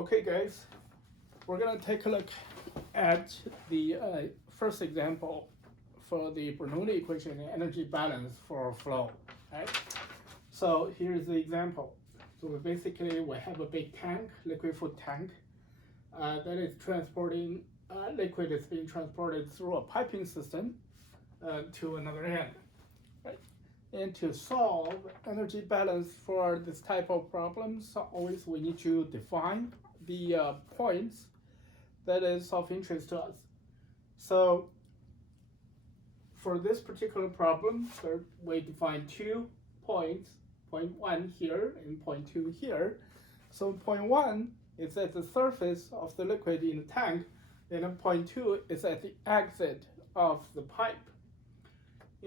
Okay, guys, we're gonna take a look at the first example for the Bernoulli equation and energy balance for flow. Right? So here's the example. So we have a big tank, liquid food tank, that is transporting liquid is being transported through a piping system to another end. Right? And to solve energy balance for this type of problems, always we need to define the points that is of interest to us. So for this particular problem, we define 2 points, point 1 here and point 2 here. So point 1 is at the surface of the liquid in the tank, and point 2 is at the exit of the pipe.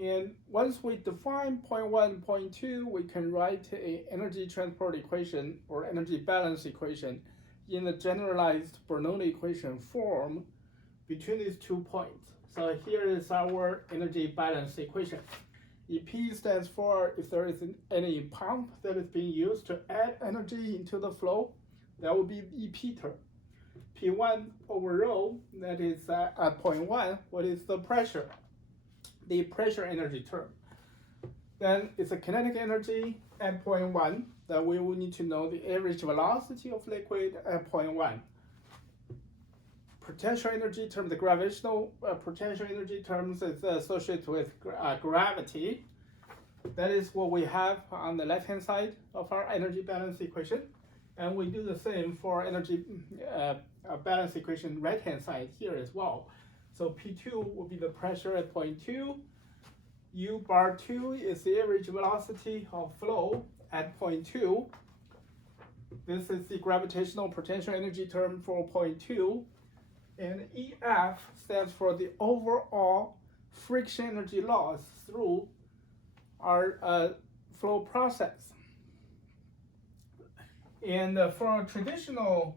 And once we define point 1, point 2, we can write an energy transport equation or energy balance equation in the generalized Bernoulli equation form between these 2 points. So here is our energy balance equation. EP stands for if there is any pump that is being used to add energy into the flow, that will be the EP term. P1 over rho, that is at point 1, what is the pressure? The pressure energy term. Then it's a kinetic energy at point 1 that we will need to know the average velocity of liquid at point 1. Potential energy term, the gravitational potential energy terms is associated with gravity. That is what we have on the left-hand side of our energy balance equation. And we do the same for energy balance equation right-hand side here as well. So P2 will be the pressure at point 2. U bar 2 is the average velocity of flow at point 2. This is the gravitational potential energy term for point 2. And EF stands for the overall friction energy loss through our flow process. And for a traditional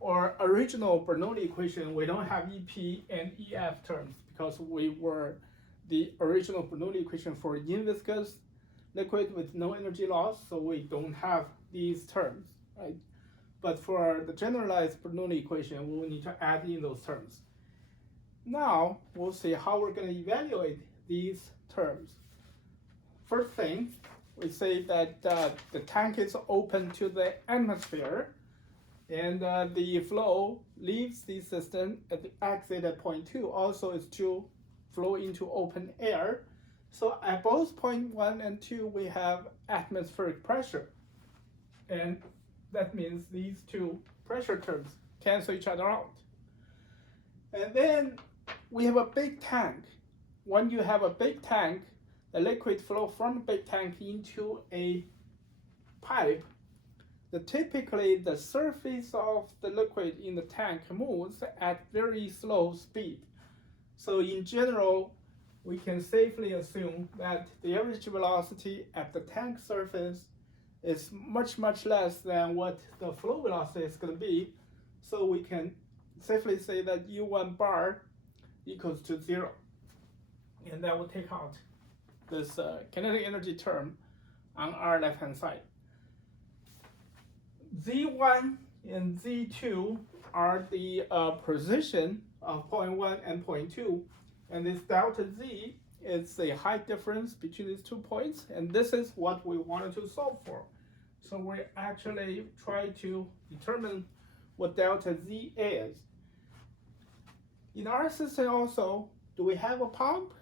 or original Bernoulli equation, we don't have EP and EF terms because we were the original Bernoulli equation for inviscous liquid with no energy loss, so we don't have these terms, right? But for the generalized Bernoulli equation, we will need to add in those terms. Now, we'll see how we're going to evaluate these terms. First thing, we say that the tank is open to the atmosphere, and the flow leaves the system at the exit at point 2 also is to flow into open air. So at both point 1 and 2, we have atmospheric pressure. And that means these 2 pressure terms cancel each other out. And then we have a big tank. When you have a big tank, the liquid flow from the big tank into a pipe. Typically, the surface of the liquid in the tank moves at very slow speed. So in general, we can safely assume that the average velocity at the tank surface is much, much less than what the flow velocity is going to be. So we can safely say that U1 bar equals to 0. And that will take out this kinetic energy term on our left-hand side. Z1 and Z2 are the position of point 1 and point 2. And this delta Z is the height difference between these 2 points. And this is what we wanted to solve for. So we actually try to determine what delta Z is. In our system also, do we have a pump?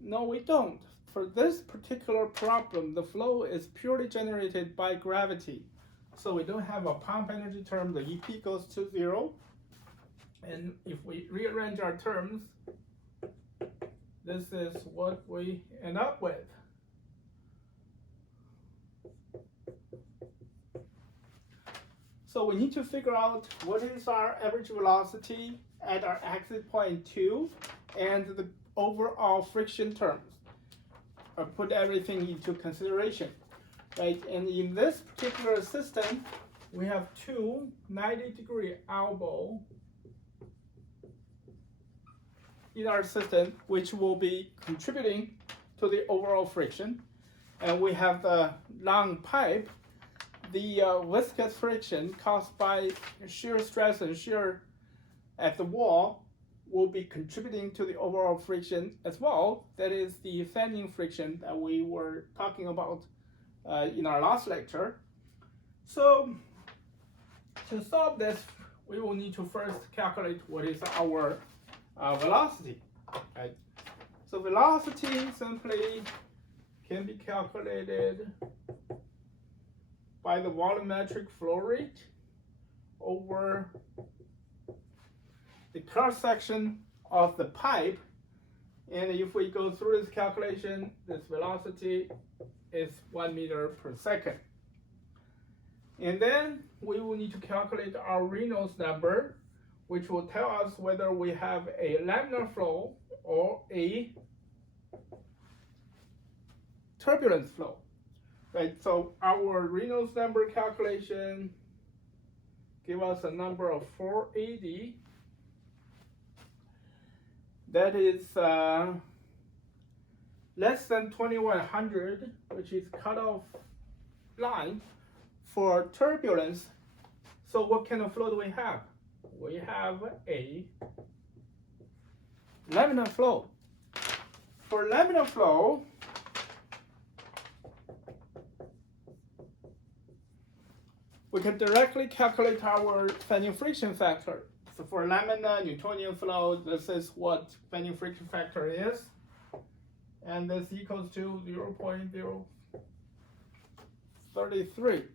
No, we don't. For this particular problem, the flow is purely generated by gravity. So we don't have a pump energy term. The EP goes to 0. And if we rearrange our terms, this is what we end up with. So we need to figure out what is our average velocity at our exit point 2 and the overall friction terms. Or put everything into consideration. Right, and in this particular system, we have 2 90-degree elbow in our system, which will be contributing to the overall friction. And we have the long pipe the viscous friction caused by shear stress and shear at the wall will be contributing to the overall friction as well. That is the fanning friction that we were talking about in our last lecture. So to solve this, we will need to first calculate what is our velocity. Right? So velocity simply can be calculated by the volumetric flow rate over the cross section of the pipe. And if we go through this calculation, this velocity is 1 meter per second. And then we will need to calculate our Reynolds number, which will tell us whether we have a laminar flow or a turbulence flow. Right, so our Reynolds number calculation give us a number of 480. That is less than 2100, which is cutoff line for turbulence. So what kind of flow do we have? We have a laminar flow. For laminar flow, we can directly calculate our fanning friction factor. So for laminar Newtonian flow, this is what fanning friction factor is. And this equals to 0.033.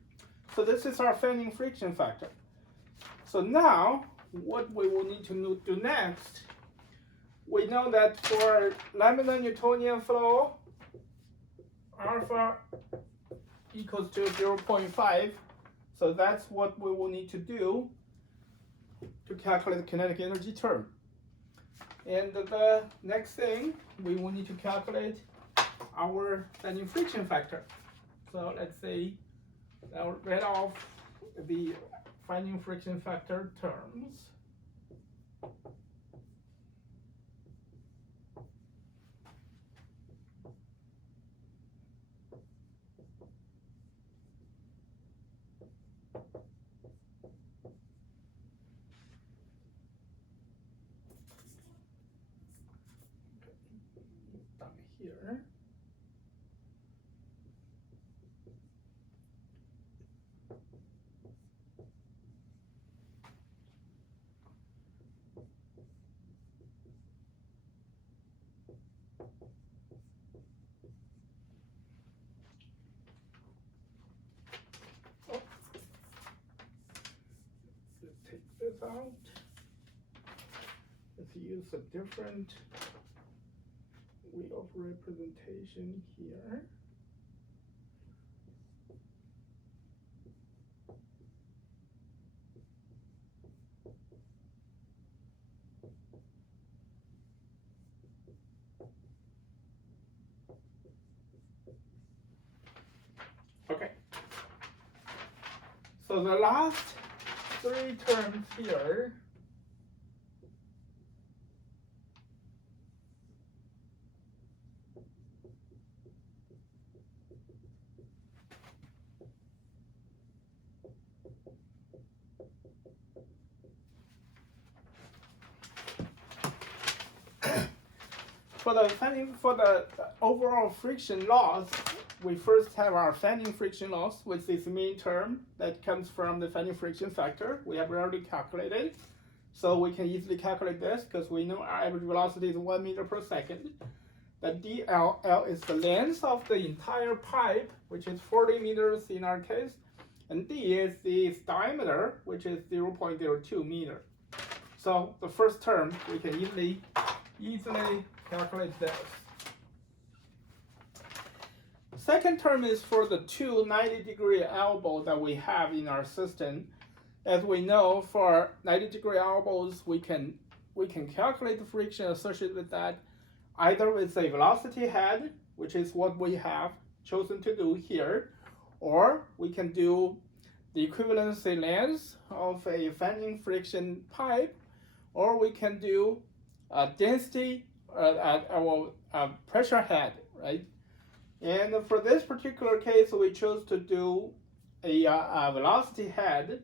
So this is our fanning friction factor. So now, what we will need to do next, we know that for laminar Newtonian flow, alpha equals to 0.5. So that's what we will need to do to calculate the kinetic energy term. And the next thing, we will need to calculate our fanning friction factor. So let's say I'll write off the fanning friction factor terms. Here. Oh. Let's take this out. Let's use a different way of representation here. Okay. So the last three terms here for the overall friction loss, we first have our fanning friction loss, which is the main term that comes from the fanning friction factor. We have already calculated, so we can easily calculate this because we know our average velocity is 1 meter per second. The DL is the length of the entire pipe, which is 40 meters in our case, and D is the diameter, which is 0.02 meter. So the first term we can easily calculate this. Second term is for the two 90-degree elbow that we have in our system. As we know, for 90-degree elbows, we can calculate the friction associated with that, either with a velocity head, which is what we have chosen to do here, or we can do the equivalency length of a fanning friction pipe, or we can do a density pressure head, right? And for this particular case, we chose to do a velocity head.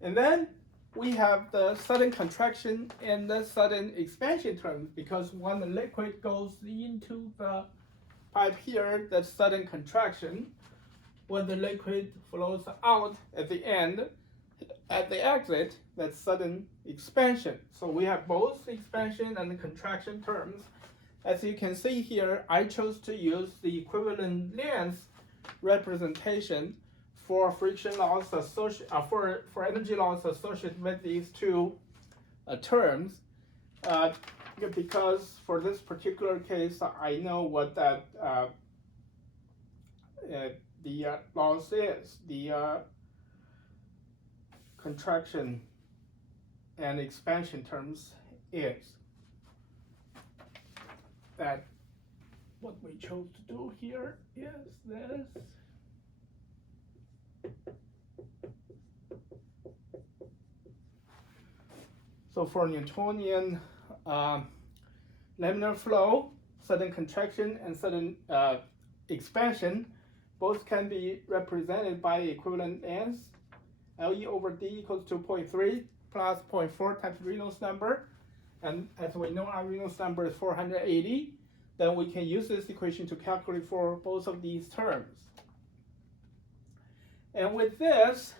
And then we have the sudden contraction and the sudden expansion terms, because when the liquid goes into the pipe here, that's sudden contraction. When the liquid flows out at the end, at the exit, that's sudden expansion. So we have both expansion and contraction terms. As you can see here, I chose to use the equivalent length representation for friction loss associated for energy loss associated with these two terms, because for this particular case, I know what that the loss is, the contraction and expansion terms is. That what we chose to do here is this. So for Newtonian laminar flow, sudden contraction and sudden expansion both can be represented by equivalent lengths. LE over D equals to 0.3 plus 0.4 times Reynolds number. And as we know, our Reynolds number is 480. Then we can use this equation to calculate for both of these terms. And with this,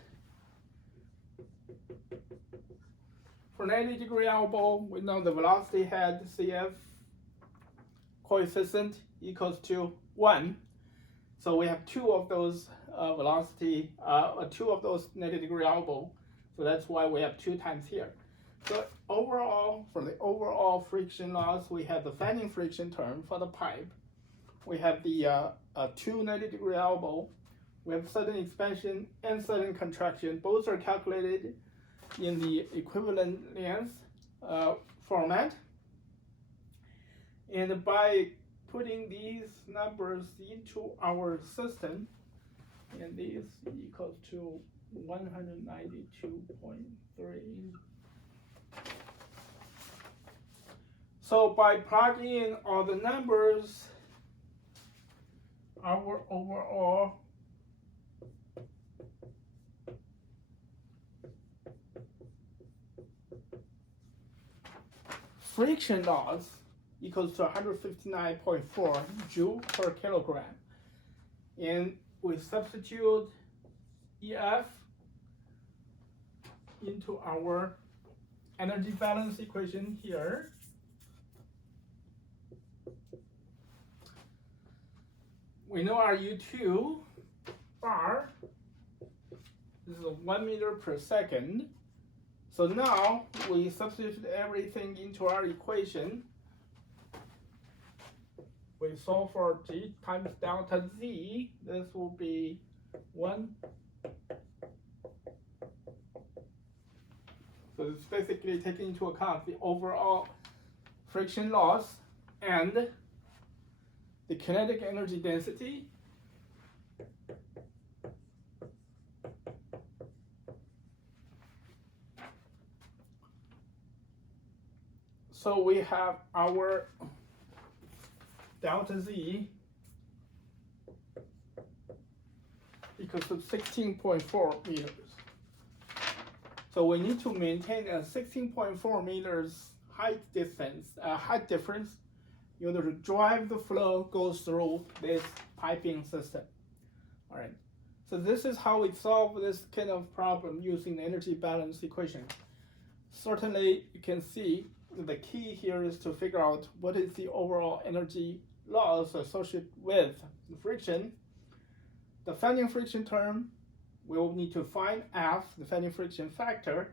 for 90-degree elbow, we know the velocity head CF coefficient equals to 1. So we have two of those two of those 90-degree elbow. So that's why we have 2 times here. So overall, for the overall friction loss, we have the fanning friction term for the pipe. We have the 2 90-degree elbow. We have sudden expansion and sudden contraction. Both are calculated in the equivalent length format. And by putting these numbers into our system, and these equals to 192.3. So by plugging in all the numbers, our overall friction loss equals to 159.4 joule per kilogram. And we substitute EF into our energy balance equation here. We know our U2 bar is 1 meter per second. So now we substitute everything into our equation. We solve for G times delta Z. This will be 1. So it's basically taking into account the overall friction loss and the kinetic energy density. So we have our delta Z equals to 16.4 meters. So we need to maintain a 16.4 meters height difference in order to drive the flow goes through this piping system. All right. So this is how we solve this kind of problem using the energy balance equation. Certainly, you can see the key here is to figure out what is the overall energy loss associated with the friction. The fanning friction term, we will need to find F, the fanning friction factor.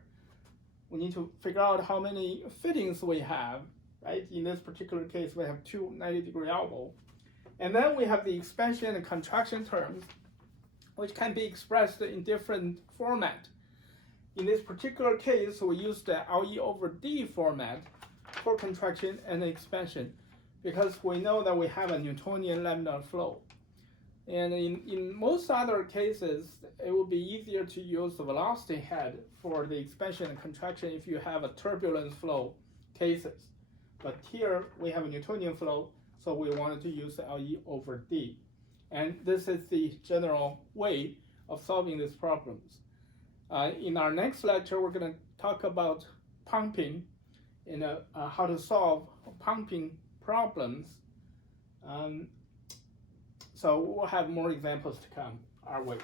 We need to figure out how many fittings we have, right? In this particular case, we have 2 90-degree elbow. And then we have the expansion and contraction terms, which can be expressed in different format. In this particular case, we use the LE over D format for contraction and expansion, because we know that we have a Newtonian laminar flow. And in most other cases, it would be easier to use the velocity head for the expansion and contraction if you have a turbulence flow cases. But here we have a Newtonian flow, so we wanted to use LE over D. And this is the general way of solving these problems. In our next lecture, we're going to talk about pumping, how to solve pumping problems. So we'll have more examples to come our way.